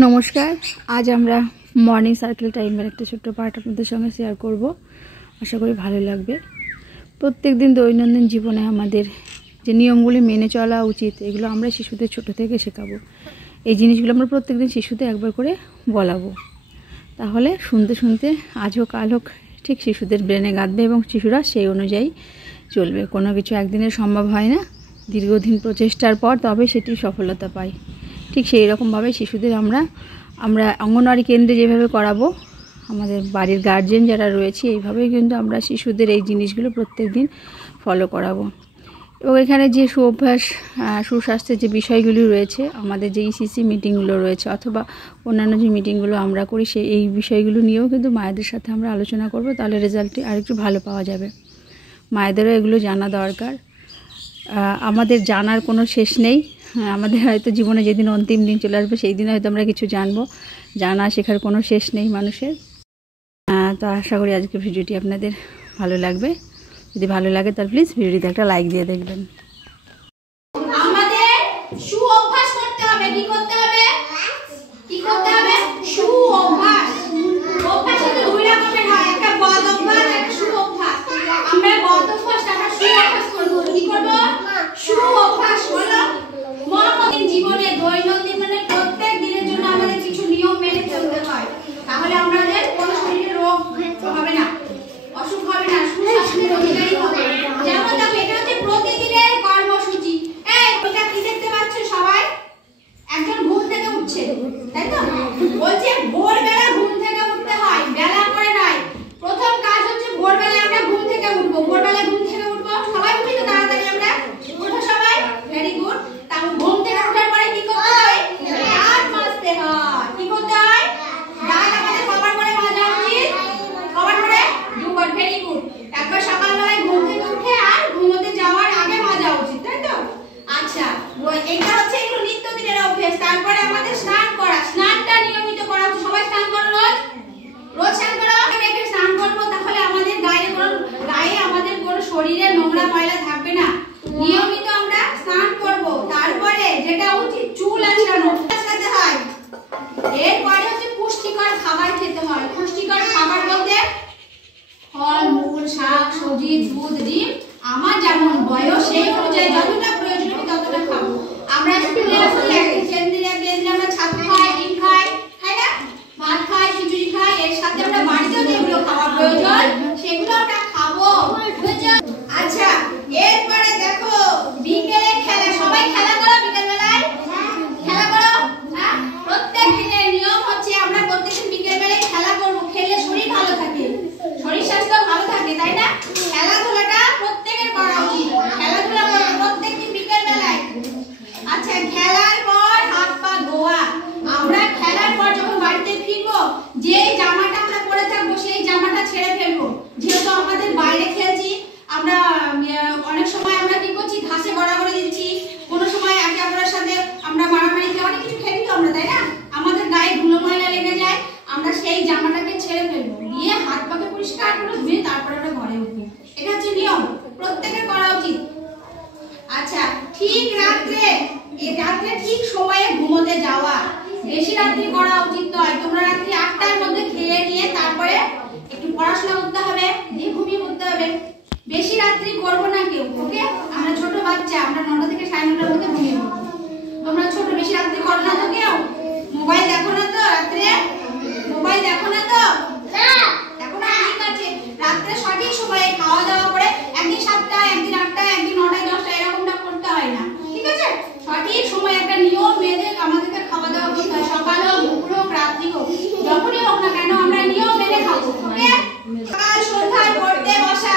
नमस्कार। आज আমরা मर्निंग सार्कल टाइमेर एक छोट्ट पार्ट आपनादेर संगे शेयर करब। आशा करी भालो लागबे। प्रत्येक दिन दैनन्दिन जीवने आमादेर जे नियमगुली मेने चला उचित एगुलो आमरा शिशुदेर छोटो थेके शेखाबो। এই জিনিসগুলো আমরা প্রত্যেকদিন শিশুদের একবার করে বলাবো, তাহলে শুনতে শুনতে আজ হোক কাল হোক ঠিক শিশুদের ব্রেনে গাঁথবে এবং শিশুরা সেই অনুযায়ী চলবে। কোনো কিছু একদিনে সম্ভব হয় না, দীর্ঘদিন প্রচেষ্টার পর তবে সেটি সফলতা পায়। ঠিক সেই রকমভাবে শিশুদের আমরা অঙ্গনওয়াড়ি কেন্দ্রে যেভাবে করাবো, আমাদের বাড়ির গার্জেন যারা রয়েছে এইভাবেই কিন্তু আমরা শিশুদের এই জিনিসগুলো প্রত্যেকদিন ফলো করাবো। এবং এখানে যে সুঅভ্যাস সুস্বাস্থ্যের যে বিষয়গুলি রয়েছে, আমাদের যে ইসিসি মিটিংগুলো রয়েছে অথবা অন্যান্য যে মিটিংগুলো আমরা করি সেই এই বিষয়গুলো নিয়েও কিন্তু মায়েদের সাথে আমরা আলোচনা করব, তাহলে রেজাল্টটি আরেকটু ভালো পাওয়া যাবে। মায়েদেরও এগুলো জানা দরকার। আমাদের জানার কোনো শেষ নেই। আমাদের হয়তো জীবনে যেদিন অন্তিম দিন চলে আসবে সেই দিন হয়তো আমরা কিছু জানবো। জানা শেখার কোনো শেষ নেই মানুষের। তো আশা করি আজকের ভিডিওটি আপনাদের ভালো লাগবে। যদি ভালো লাগে তাহলে প্লিজ ভিডিওতে একটা লাইক দিয়ে দেখবেন। আমাদের সুঅভ্যাস করতে হবে। কি করতে হবে? সুঅভ্যাস। অভ্যাস কিন্তু দুই রকমের হয়, একটা বদ অভ্যাস আর একটা সুঅভ্যাস। আমরা বদ অভ্যাস আর সুঅভ্যাস করব। কি করব? সুঅভ্যাস হলো মনোমতিন জীবনে দৈনন্দিন প্রত্যেক দিনের জন্য আমাদের কিছু নিয়ম মেনে চলতে হয়, তাহলে আমাদের কোনো শরীরে রোগ হবে না, অসুখ হবে না, সুস্বাস্থ্যের অধিকারী হবে। যেমন দেখো, এটা হচ্ছে প্রতিদিনের কর্মসূচি। এই এটা কি দেখতে পাচ্ছ সবাই? একজন ঘুম থেকে উঠছে, তাই তো? বলছে ভোরবেলা ঘুম থেকে উঠতে হয়, বেলা করে নয়। প্রথম কাজ হচ্ছে ভোরবেলা আমরা ঘুম থেকে উঠবো। ভোরবেলা ঘুম থেকে উঠবো, সবাই উঠি তো তাড়াতাড়ি আমরা। উঠো সবাই, ভেরি গুড। তারপর ঘুম থেকে ওঠার পরে কি করতে হয়? দাঁত মাজতে হয়। কি করতে হয়? দাঁত আমাদের কবার করে মাজা উচিত? কবার করে? দুবার। Very good. একবার সকালবেলায় ঘুম থেকে উঠে আর ঘুমোতে যাওয়ার আগে মাজা উচিত, তাই তো? আচ্ছা, এটা হচ্ছে একটু নিত্যদিনের অভ্যাস। তারপরে আমাদের স্নান করা, স্নানটা নিয়মিত করা উচিত। সবাই স্নান করো রোজ, রোজ স্নান করো। আমরা স্নান করবো, তাহলে আমাদের গায়ে আমাদের কোনো শরীরে নোংরা ময়লা থাকবে না। নিয়মিত আমরা স্নান করব। তারপরে যেটা উচিত, চুল আঁচড়াতে হয়। এরপরে হচ্ছে পুষ্টিকর খাবার খেতে হয়। পুষ্টিকর খাবার বলতে ফল মূল, শাক সবজি, দুধ, ডিম। আমার যেমন বয়স সেই অনুযায়ী যতটা প্রয়োজন আমি ততটা খাবো। আমরা স্কুলে আসলে কেন্দ্রে আমরা ছাতু খাই, ডিম খাই, তাই না? ভাত খাই, খিচুড়ি খাই। এর সাথে আমরা বাড়িতেও যেগুলো খাওয়ার প্রয়োজন সেগুলো আমরা খাবো। আচ্ছা, এরপরে দেখো বিকেলে খেলা। সবাই খেলা করো বিকেল বেলায়, খেলা করো। হ্যাঁ, প্রত্যেক দিনের নিয়ম হচ্ছে আমরা প্রত্যেকদিন বিকেল বেলায় খেলা করব। খেলে শরীর ভালো থাকে, শরীর স্বাস্থ্য ভালো থাকে, তাই না? খেলাধুলাটা প্রত্যেকের করা উচিত। খেলাধুলা করো প্রত্যেকদিন বিকেল বেলায়। আচ্ছা, খেলার পর হাত পা ধোয়া। আমরা খেলার পর যখন বাড়িতে ফিরবো, যে জামাটা আমরা পরে থাকবো সেই জামাটা ছেড়ে ফেলবো। যেহেতু আমাদের বাইরে খেলছি, আমরা অনেক সময় আমরা কি করছি, ঘাসে গড়াগড়ি দিচ্ছি, কোনো সময় একে অপরের সাথে আমরা মারামারি খেয়ে অনেক কিছু খেলি তো আমরা, তাই না? আমাদের গায়ে ধুলো ময়লা লেগে যায়। আমরা সেই জামাটাকে ছেড়ে ফেলবো, দিয়ে হাত পাকে পরিষ্কার করে ধুয়ে তারপরে আমরা ঘরে উঠবো। এটা হচ্ছে নিয়ম, প্রত্যেকের করা উচিত। আচ্ছা, ঠিক রাত্রে ঠিক সময়ে ঘুমোতে যাওয়া। বেশি রাত্রি করা উচিত নয়। তোমরা রাত্রি 8টার মধ্যে খেয়ে নিয়ে তারপরে একটু পড়াশোনা করতে হবে, দিয়ে ঘুমিয়ে পড়তে হবে। বেশি রাত্রি করবো না কেউ, ওকে? আমরা ছোট বাচ্চা, আমরা 9টা থেকে 9:30টার মধ্যে ঘুমিয়ে পড়বো। তোমরা ছোট, বেশি রাত্রি করো না তো কেউ? মোবাইল দেখো না তো রাত্রে? মোবাইল দেখো না তো? দেখো না, ঠিক আছে। রাত্রে সঠিক সময়ে খাওয়া দাওয়া করে, একদিন 7টা, একদিন 8টা, একদিন 9টা, 10টা এরকমটা করতে হয় না, ঠিক আছে? সঠিক সময় একটা নিয়ম মেনে আমাদেরকে খাওয়া দাওয়া করতে হয়। সকাল হোক, দুপুর হোক, রাত্রি হোক, যখনই হোক না কেন আমরা নিয়ম মেনে খাবো, ওকে? সকাল সন্ধ্যায় পড়তে বসা।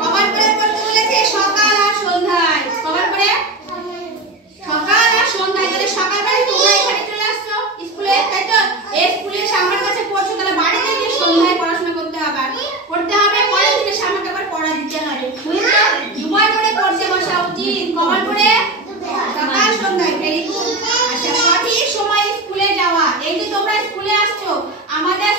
কবার করে পড়তে বলেছে? সকাল আর সন্ধ্যায়। কবার করে? সকাল আর সন্ধ্যায়। তাহলে সকালবেলায় তোমরা এখানে চলে আসছো স্কুলে, তাই তো? এই স্কুলে এসে আমার কাছে পড়ছো, তাহলে বাড়িতে গিয়ে সন্ধ্যায় পড়াশোনা করতে হবে, পরের দিন এসে আমাকে আবার পড়া দিতে হবে, বুঝছো? দুবার করে পড়তে বসা উচিত। কবার করে? সকাল সন্ধ্যায়। Very good. আচ্ছা, সঠিক সময় স্কুলে যাওয়া। এই যে তোমরা স্কুলে আসছো, আমাদের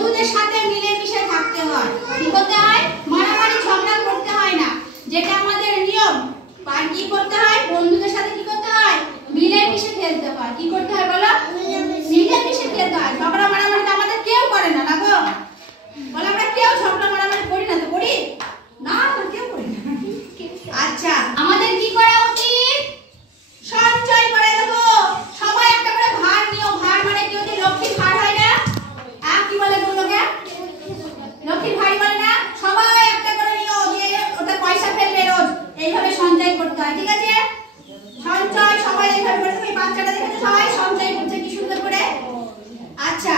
বন্ধুদের সাথে মিলেমিশে থাকতে হয়। কি করতে হয়? মারামারি ঝগড়া করতে হয় না, যেটা আমাদের নিয়ম। আর কি করতে হয়? বন্ধুদের সাথে কি করতে হয়? মিলেমিশে খেলতে হয়। কি করতে হয় বলো? মিলেমিশে খেলতে হয়। ঝগড়া মারামারি তো আমাদের কেউ করে না, না গো? বলো আমরা কেউ ঝগড়া মারামারি করি না তো? করি না, আমরা কেউ করি না। আচ্ছা, আমাদের কি করা উচিত? সঞ্চয় করে দেবো। সবাই একটা করে ভার নিও। ভার মানে কি হচ্ছে? লক্ষ্মীর ভার হয় না? কি বলে তোমরা? লক্ষ্মীর ভাই বলে না? সবাই একটা করে নিও, যে ওটা পয়সা ফেলবে রোজ। এইভাবে সঞ্চয় করতে হয়, ঠিক আছে? সঞ্চয় সবাই এইভাবে করে। তুমি বাচ্চাটা দেখেছো সবাই সঞ্চয় করছে কি সুন্দর করে। আচ্ছা,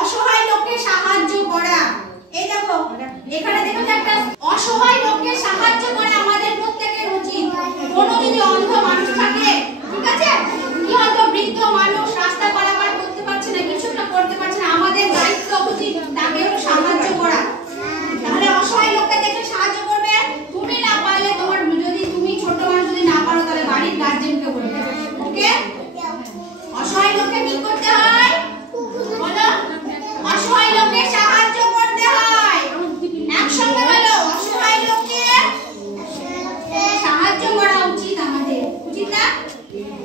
অসহায় লোককে সাহায্য করা। এই দেখো এখানে দেখো একটা অসহায় লোককে সাহায্য করা আমাদের প্রত্যেকের উচিত। কোনো যদি অন্ধ মানুষ থাকে, ঠিক আছে, কি হয়তো বৃদ্ধ মানুষ রাস্তা পারাপার করতে পারছে না, কিছু একটা করতে পারছে না, আমাদের দায়িত্ব উচিত তাকে একটু সাহায্য করা। তাহলে অসহায় লোককে দেখে সাহায্য করবে। তুমি না পারলে তোমার, যদি তুমি ছোট মানুষ যদি না পারো তাহলে বাড়ির গার্জেনকে বলবে। ওকে? অসহায় লোককে কি করতে হয় বলো? অসহায় লোককে সাহায্য করতে হয়। একসঙ্গে বলো, অসহায় লোককে সাহায্য করা উচিত আমাদের। উচিত না?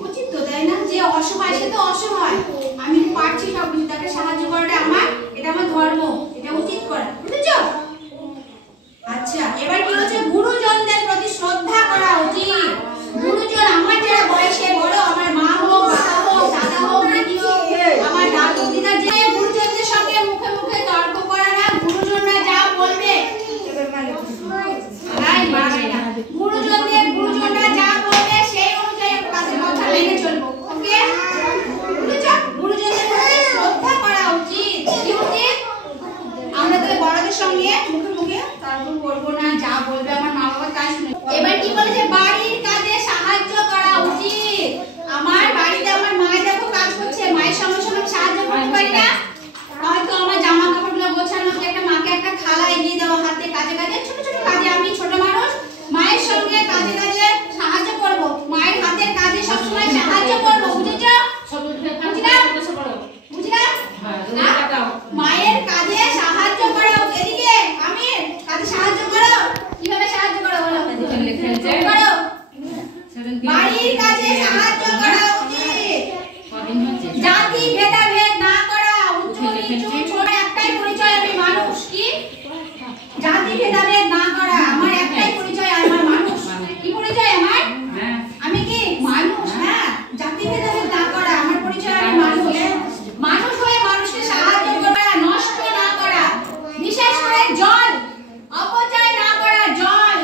উচিত তো, তাই না? যে অসহায় সে তো অসহায়, আমি পারছি সব কিছু, তাকে সাহায্য করাটা আমার, এটা আমার ধর্ম, এটা উচিত করা। বুঝেছো? আচ্ছা, এবার কি হচ্ছে? গুরুজনদের প্রতি শ্রদ্ধা করা উচিত। গুরুজন আমার যারা বয়সে বড়, আমার মা হোক, বাবা হোক, দাদা হোক, দিদি হোক, আমার দাদু দিদা, যে গুরুজনদের সঙ্গে মুখে মুখে তর্ক করা না। গুরুজনরা যা বলবে, গুরুজনরা যা বলবে সেই অনুযায়ী তাদের কথা মেনে চলবো। ওকে? বুঝেছো? গুরুজনদের প্রতি শ্রদ্ধা করা উচিত। কি উচিত? আমরা তাহলে বড়দের সঙ্গে মুখে মুখে তর্ক করবো না, যা বলবে আমার মা বাবা তাই শুনে। এবার কি বলেছে? বাড়ির কাজে সাহায্য করা উচিত। আমার বাড়িতে আমার মায়ের দেখো কাজ করছে, মায়ের সঙ্গে সঙ্গে সাহায্য করতে পারি না? হয়তো আমার জামা কাপড়গুলো গোছানো, একটা মাকে একটা থালা এগিয়ে দেওয়া, হাতে কাজে কাজে, ছোট ছোট কাজে আমি ছোট মানুষ, মায়ের সঙ্গে কাজে কাজে সাহায্য করব। মায়ের হাতের কাজে সবসময় সাহায্য করব। বুঝেছো? মায়ের কাজে সাহায্য করো। এদিকে আমি কাজে সাহায্য করো। কিভাবে সাহায্য করো বলো? করো। বাড়ির কাজে সাহায্য করা উচিত। জাতি ভেদাভেদ না করা। উঁচু নিচু ছোট একটাই পরিচয়, আমি মানুষ। কি? জাতি ভেদাভেদ না করা। আমার একটাই পরিচয়, আমার মানুষ। কি পরিচয় আমার? আমি কি মানুষ। হ্যাঁ, জাতি ভেদাভেদ না করা, আমার পরিচয় আমি মানুষ। মানুষ হয়ে মানুষকে সাহায্য করা, নষ্ট না করা। বিশেষ করে জল অপচয় না করা। জল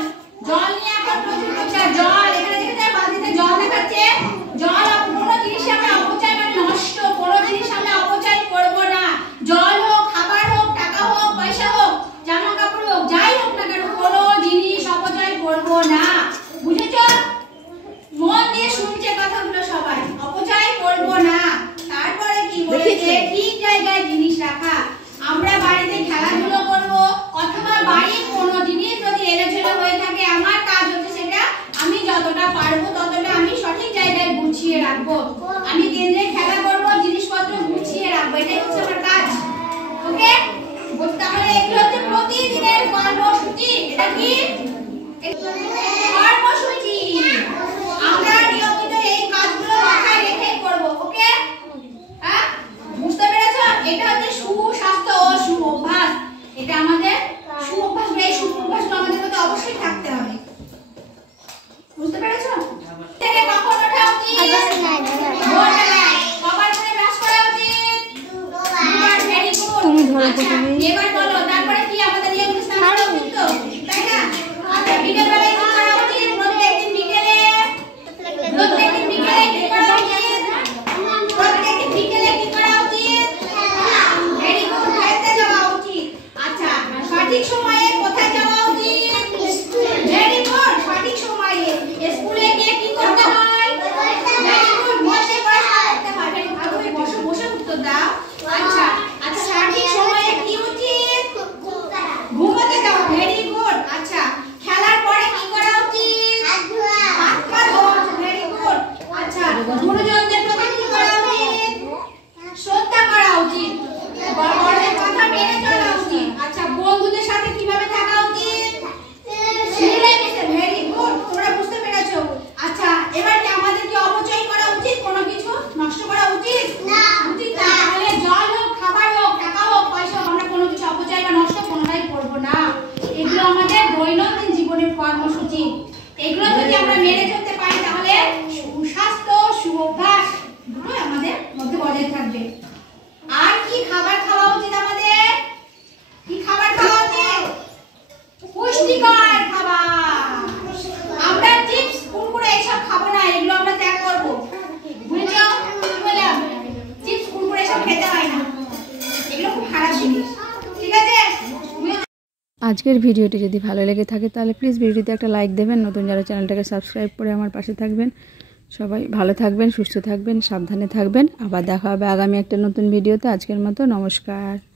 নিয়ে এখন প্রচুর প্রচার। জল এখানে দেখতে বালতিতে জল দেখাচ্ছে। জল কোনো জিনিস আমরা অপচয় মানে নষ্ট, কোনো জিনিস আমরা অপচয় করব না। জল হোক, খাবার হোক, টাকা হোক, পয়সা হোক, জামা কাপড় হোক, যাই হোক না কেন, কোনো জিনিস অপচয় করব না। বুঝেছো? মন দিয়ে শুনছে কথাগুলো সবাই। অপচয় করব না। তারপরে কি বলেছে? ঠিক জায়গায় জিনিস রাখা। আমরা বাড়িতে খেলাধুলো করব, অথবা বাড়ির কোনো জিনিস যদি এলোমেলো হয়ে থাকে, আমার কাজ হচ্ছে সেটা আমি যতটা পারবো ততটা আমি সঠিক জায়গায় গুছিয়ে রাখবো। আমি কেন্দ্রে খেলা করব, জিনিসপত্র গুছিয়ে রাখবো, এটাই হচ্ছে আমার কাজ। ওকে? তাহলে এগুলো হচ্ছে প্রতিদিনের কর্মসূচি। এটা কি? কর্মসূচি। আমরা নিয়মিত এই কাজগুলো মাথায় রেখে করব। ওকে? হ্যাঁ, বুঝতে পেরেছো? এটা হচ্ছে সুস্বাস্থ্য ও সুঅভ্যাস। এটা আমাদের সুঅভ্যাস। এই সুঅভ্যাসগুলো আমাদের মধ্যে অবশ্যই থাকতে হবে। বুঝতে পেরেছো? থেকে কখন ওঠা উচিত? ভোরবেলায়। কবার করে ব্রাশ করা উচিত? দুবার। Very good. আচ্ছা, এবার বলো তারপরে কি আমাদের নিয়মিত স্নান করা উচিত তো? তাই না? আচ্ছা, বিকেল বেলায় কি করা উচিত? প্রত্যেক নষ্ট করা উচিত না। উচিত না। তাহলে জল হোক, খাবার হোক, টাকা হোক, পয়সা হোক, আমরা কোনো কিছু অপচয় বা নষ্ট কোনোটাই করবো না। এগুলো আমাদের দৈনন্দিন জীবনের কর্মসূচি। এগুলো যদি আমরা মেনে চলতে পারি তাহলে সুস্বাস্থ্য, সুঅভ্যাস দুটো আমাদের মধ্যে বজায় থাকবে। আর কি খাবার খাওয়া উচিত আমাদের? কি খাবার খাওয়া উচিত? পুষ্টিকর খাবার। আমরা চিপস, কুরকুরে এসব খাবো না, এগুলো আমরা ত্যাগ করব। বুঝছো? কি বললাম? চিপস, কুরকুরে এসব খেতে হয় না, এগুলো খুব খারাপ জিনিস। ঠিক আছে? আজকের ভিডিওটি যদি ভালো লেগে থাকে তাহলে প্লিজ ভিডিওতে একটা লাইক দেবেন। নতুন যারা চ্যানেলটাকে সাবস্ক্রাইব করে আমার পাশে থাকবেন। সবাই ভালো থাকবেন, সুস্থ থাকবেন, সাবধানে থাকবেন। আবার দেখা হবে আগামী একটা নতুন ভিডিওতে। আজকের মতো নমস্কার।